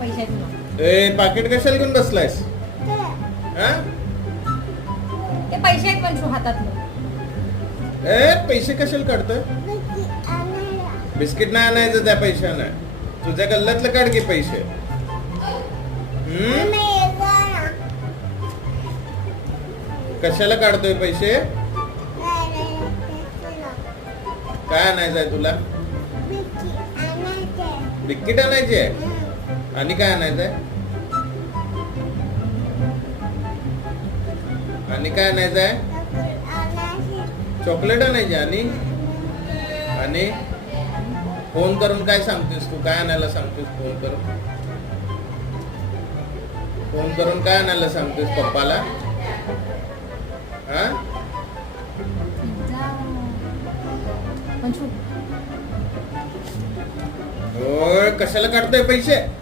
म्हणून ए पाकिट कशाला घेऊन बसलायस? हा? ते पैसे आहेत पंचू हातात ए पैसे कशाला काढतोय बिस्किट नाही आणायचं त्या पैशानं. तुझ्या गल्ल्यातलं काढ की पैसे. हम्म? कशाला काढतोय पैसे? काय आणायचंय तुला? बिस्किट आणायचे आणि काय आणायचंय? आणि काय आणायचंय? चॉकलेट आणायचे आणि? आणि? फोन करून काय सांगतेस तू? काय आणायला सांगतेस फोन करून? फोन करून काय आणायला सांगतेस पप्पाला? हा? कशाला काढतोय पैसे?